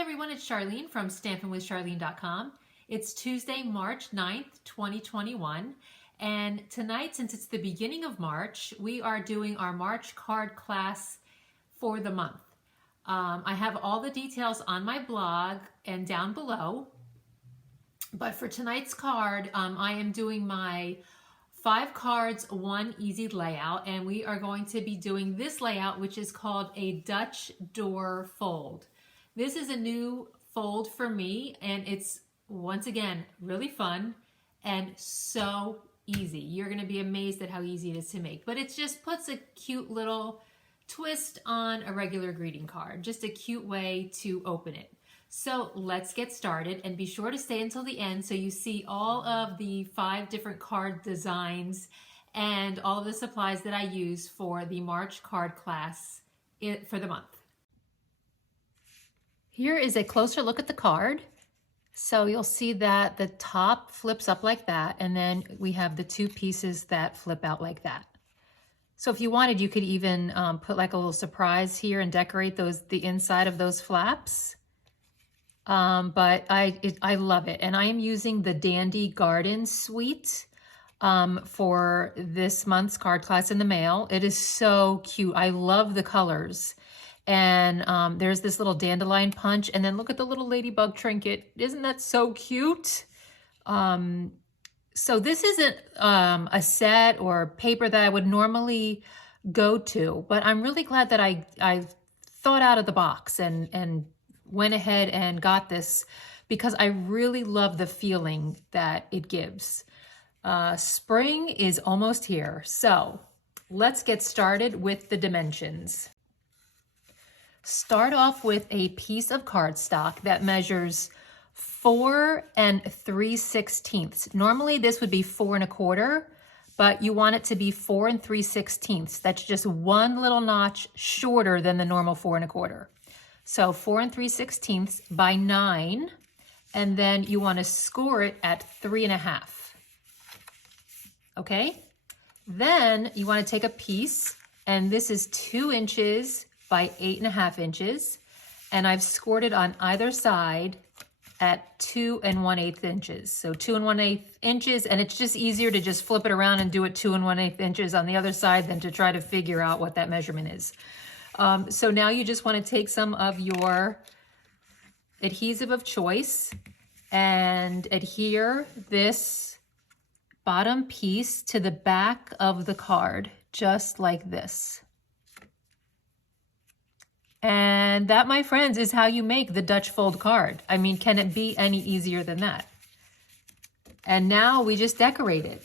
everyone, it's Charlene from stampingwithcharlene.com. It's Tuesday, March 9th, 2021. And tonight, since it's the beginning of March, we are doing our March card class for the month. I have all the details on my blog and down below. But for tonight's card, I am doing my 5 cards, 1 easy layout, and we are going to be doing this layout, which is called a Dutch door fold. This is a new fold for me, and it's, once again, really fun and so easy. You're going to be amazed at how easy it is to make, but it just puts a cute little twist on a regular greeting card, just a cute way to open it. So let's get started, and be sure to stay until the end so you see all of the 5 different card designs and all of the supplies that I use for the March card class for the month. Here is a closer look at the card. So you'll see that the top flips up like that, and then we have the 2 pieces that flip out like that. So if you wanted, you could even put like a little surprise here and decorate the inside of those flaps. But I love it, and I am using the Dandy Garden Suite for this month's card class in the mail. It is so cute. I love the colors. And there's this little dandelion punch, and then look at the little ladybug trinket. Isn't that so cute? So this isn't a set or paper that I would normally go to, but I'm really glad that I thought out of the box and went ahead and got this because I really love the feeling that it gives. Spring is almost here, so let's get started with the dimensions. Start off with a piece of cardstock that measures 4 3/16. Normally this would be 4 1/4, but you want it to be 4 3/16. That's just one little notch shorter than the normal 4 1/4. So 4 3/16 by 9, and then you want to score it at 3 1/2. Okay, then you want to take a piece, and this is 2 inches by 8 1/2 inches, and I've scored it on either side at 2 1/8 inches. So 2 1/8 inches, and it's just easier to just flip it around and do it 2 1/8 inches on the other side than to try to figure out what that measurement is. So now you just want to take some of your adhesive of choice and adhere this bottom piece to the back of the card, just like this. And that, my friends, is how you make the Dutch fold card. I mean, can it be any easier than that? And now we just decorate it.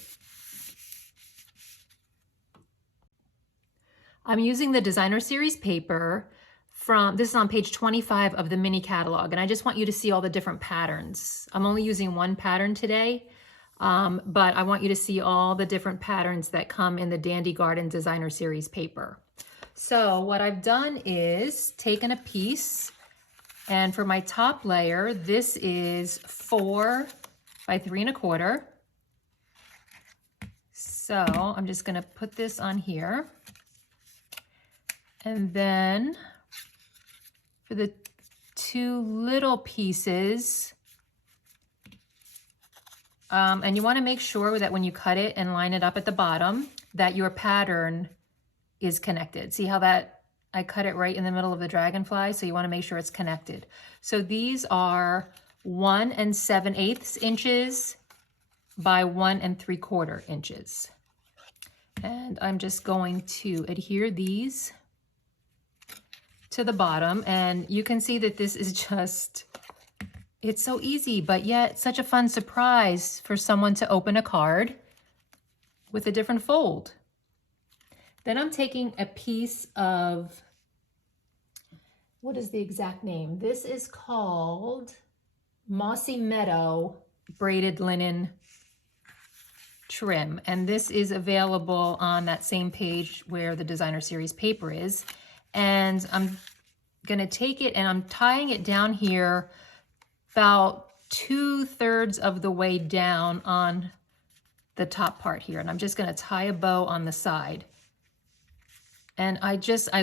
I'm using the designer series paper this is on page 25 of the mini catalog, and I just want you to see all the different patterns. I'm only using one pattern today, but I want you to see all the different patterns that come in the Dandy Garden designer series paper. So what I've done is taken a piece, and for my top layer, this is 4 by 3 1/4. So I'm just gonna put this on here. And then for the 2 little pieces, and you wanna make sure that when you cut it and line it up at the bottom, that your pattern is connected. See how that I cut it right in the middle of the dragonfly? So you want to make sure it's connected. So these are 1 7/8 inches by 1 3/4 inches. And I'm just going to adhere these to the bottom, and you can see that this is just, it's so easy, but yet such a fun surprise for someone to open a card with a different fold. Then I'm taking a piece of, what is the exact name? This is called Mossy Meadow braided linen trim. And this is available on that same page where the designer series paper is. And I'm gonna take it and I'm tying it down here about 2/3 of the way down on the top part here. And I'm just gonna tie a bow on the side. And I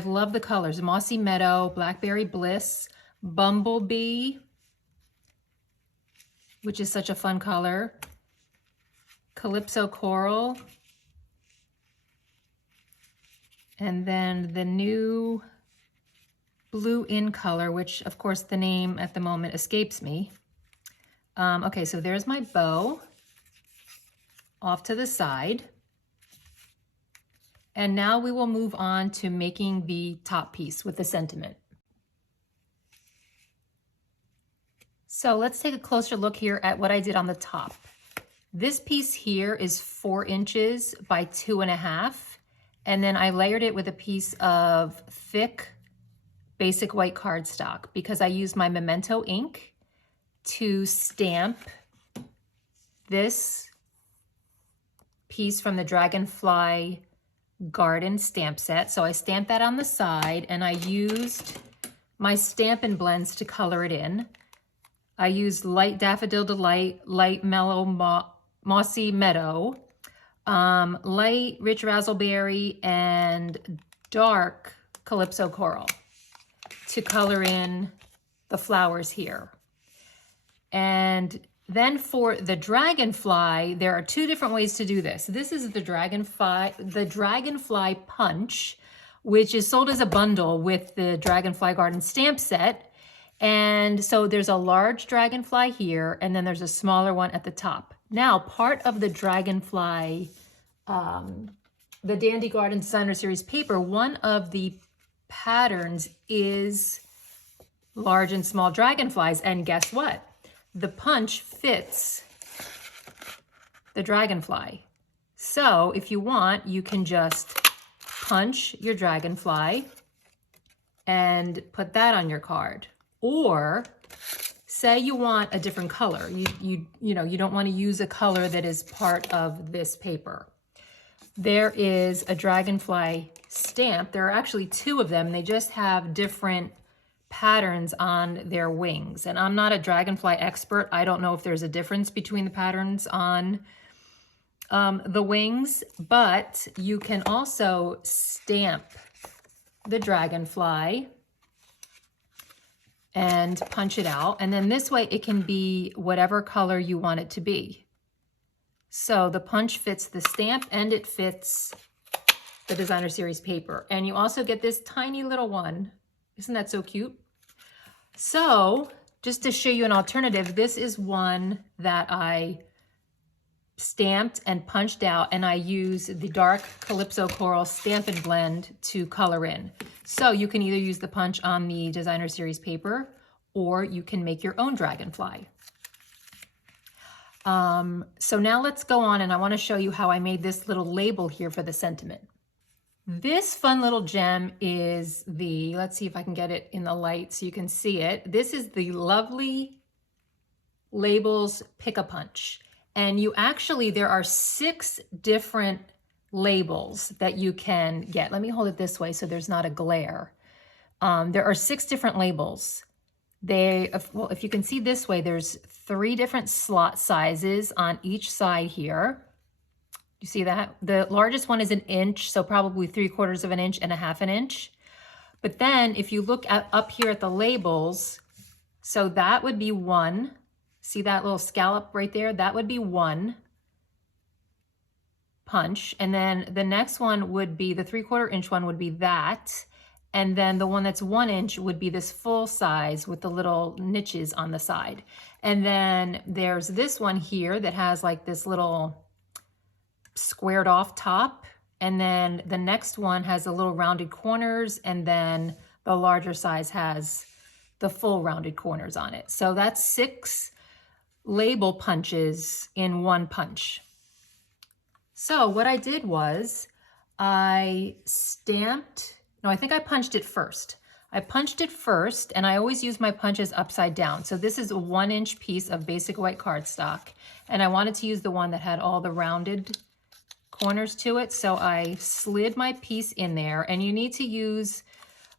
love the colors. Mossy Meadow, Blackberry Bliss. Bumblebee, which is such a fun color, Calypso Coral, and then the new Blue In color, which of course the name at the moment escapes me. Okay, so there's my bow off to the side. And now we will move on to making the top piece with the sentiment. So let's take a closer look here at what I did on the top. This piece here is 4 inches by 2.5. And then I layered it with a piece of thick basic white cardstock because I used my Memento ink to stamp this piece from the Dragonfly Garden stamp set. So I stamped that on the side and I used my Stampin' Blends to color it in. I used light Daffodil Delight, light mellow Mossy Meadow, light rich Razzleberry, and dark Calypso Coral to color in the flowers here. And then for the Dragonfly, there are 2 different ways to do this. This is the Dragonfly Punch, which is sold as a bundle with the Dragonfly Garden stamp set. And so there's a large dragonfly here, and then there's a smaller one at the top. Now, part of the Dragonfly, the Dandy Garden Designer Series paper, one of the patterns is large and small dragonflies. And guess what? The punch fits the dragonfly. So if you want, you can just punch your dragonfly and put that on your card. Or say you want a different color. You don't want to use a color that is part of this paper. There is a dragonfly stamp. There are actually 2 of them. They just have different patterns on their wings. And I'm not a dragonfly expert. I don't know if there's a difference between the patterns on the wings, but you can also stamp the dragonfly and punch it out. And then this way it can be whatever color you want it to be. So the punch fits the stamp and it fits the Designer Series paper. And you also get this tiny little one. Isn't that so cute? So just to show you an alternative, this is one that I stamped and punched out, and I use the dark Calypso Coral Stampin' Blend to color in. So you can either use the punch on the Designer Series paper, or you can make your own dragonfly. So now let's go on, and I want to show you how I made this little label here for the sentiment. This fun little gem is the, let's see if I can get it in the light so you can see it. This is the Lovely Labels Pick-a-Punch. And you actually, there are 6 different labels that you can get. Let me hold it this way so there's not a glare. There are 6 different labels. Well, if you can see this way, there's 3 different slot sizes on each side here. You see that? The largest one is 1 inch, so probably 3/4 of an inch and 1/2 an inch. But then if you look up here at the labels, so that would be 1. See that little scallop right there? That would be 1 punch. And then the next one would be, the 3/4 inch one would be that. And then the one that's 1 inch would be this full size with the little niches on the side. And then there's this one here that has like this little squared off top. And then the next one has the little rounded corners. And then the larger size has the full rounded corners on it. So that's 6 label punches in 1 punch. So what I did was I think I punched it first. I punched it first, and I always use my punches upside down. So this is a 1 inch piece of basic white cardstock, and I wanted to use the one that had all the rounded corners to it. So I slid my piece in there, and you need to use,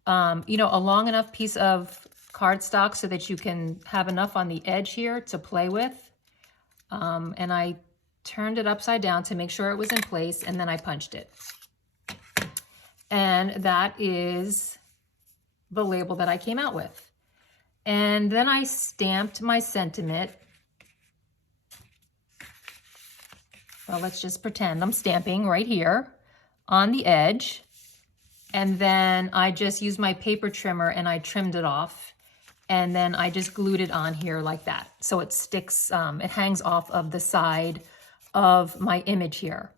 a long enough piece of cardstock so that you can have enough on the edge here to play with. And I turned it upside down to make sure it was in place, and then I punched it. And that is the label that I came out with. And then I stamped my sentiment. Well, let's just pretend I'm stamping right here on the edge. And then I just used my paper trimmer and I trimmed it off. And then I just glued it on here like that. So it sticks, it hangs off of the side of my image here.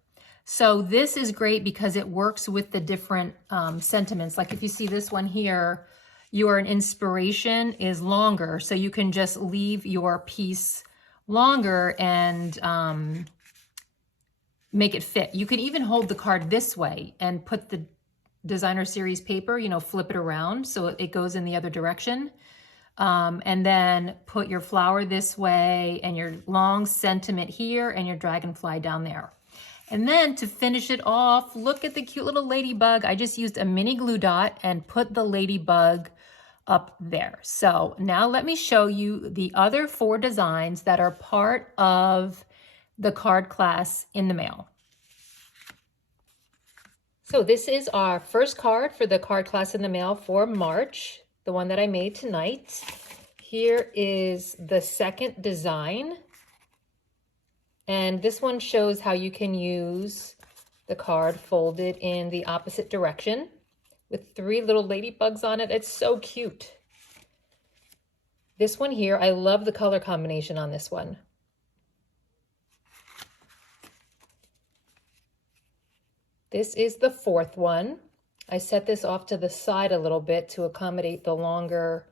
So this is great because it works with the different sentiments. Like if you see this one here, your inspiration is longer. So you can just leave your piece longer and make it fit. You can even hold the card this way and put the designer series paper, you know, flip it around so it goes in the other direction. And then put your flower this way and your long sentiment here and your dragonfly down there. And then to finish it off, look at the cute little ladybug. I just used a mini glue dot and put the ladybug up there. So now let me show you the other 4 designs that are part of the card class in the mail. So this is our first card for the card class in the mail for March, the one that I made tonight. Here is the second design. And this one shows how you can use the card folded in the opposite direction with 3 little ladybugs on it. It's so cute. This one here, I love the color combination on this one. This is the 4th one. I set this off to the side a little bit to accommodate the longer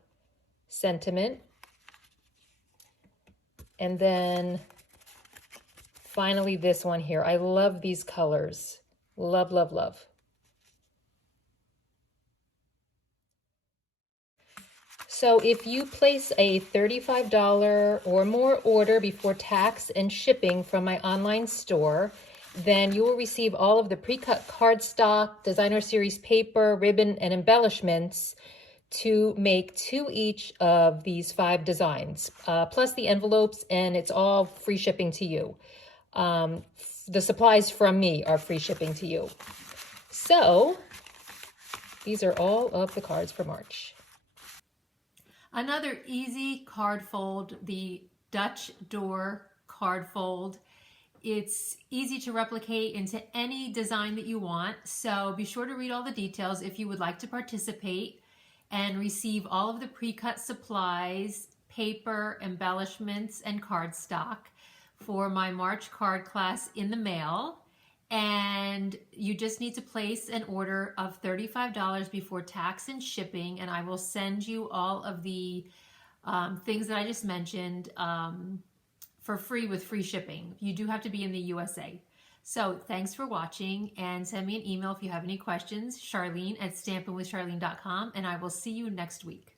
sentiment. And then finally this one here. I love these colors. Love, love, love. So if you place a $35 or more order before tax and shipping from my online store, then you will receive all of the pre-cut cardstock, designer series paper, ribbon, and embellishments to make 2 each of these 5 designs, plus the envelopes, and it's all free shipping to you. The supplies from me are free shipping to you. So these are all of the cards for March. Another easy card fold, the Dutch door card fold. It's easy to replicate into any design that you want, so be sure to read all the details if you would like to participate and receive all of the pre-cut supplies, paper, embellishments, and cardstock for my March card class in the mail. And you just need to place an order of $35 before tax and shipping, and I will send you all of the things that I just mentioned for free with free shipping. You do have to be in the USA. So thanks for watching, and send me an email if you have any questions, Charlene at stampingwithcharlene.com, and I will see you next week.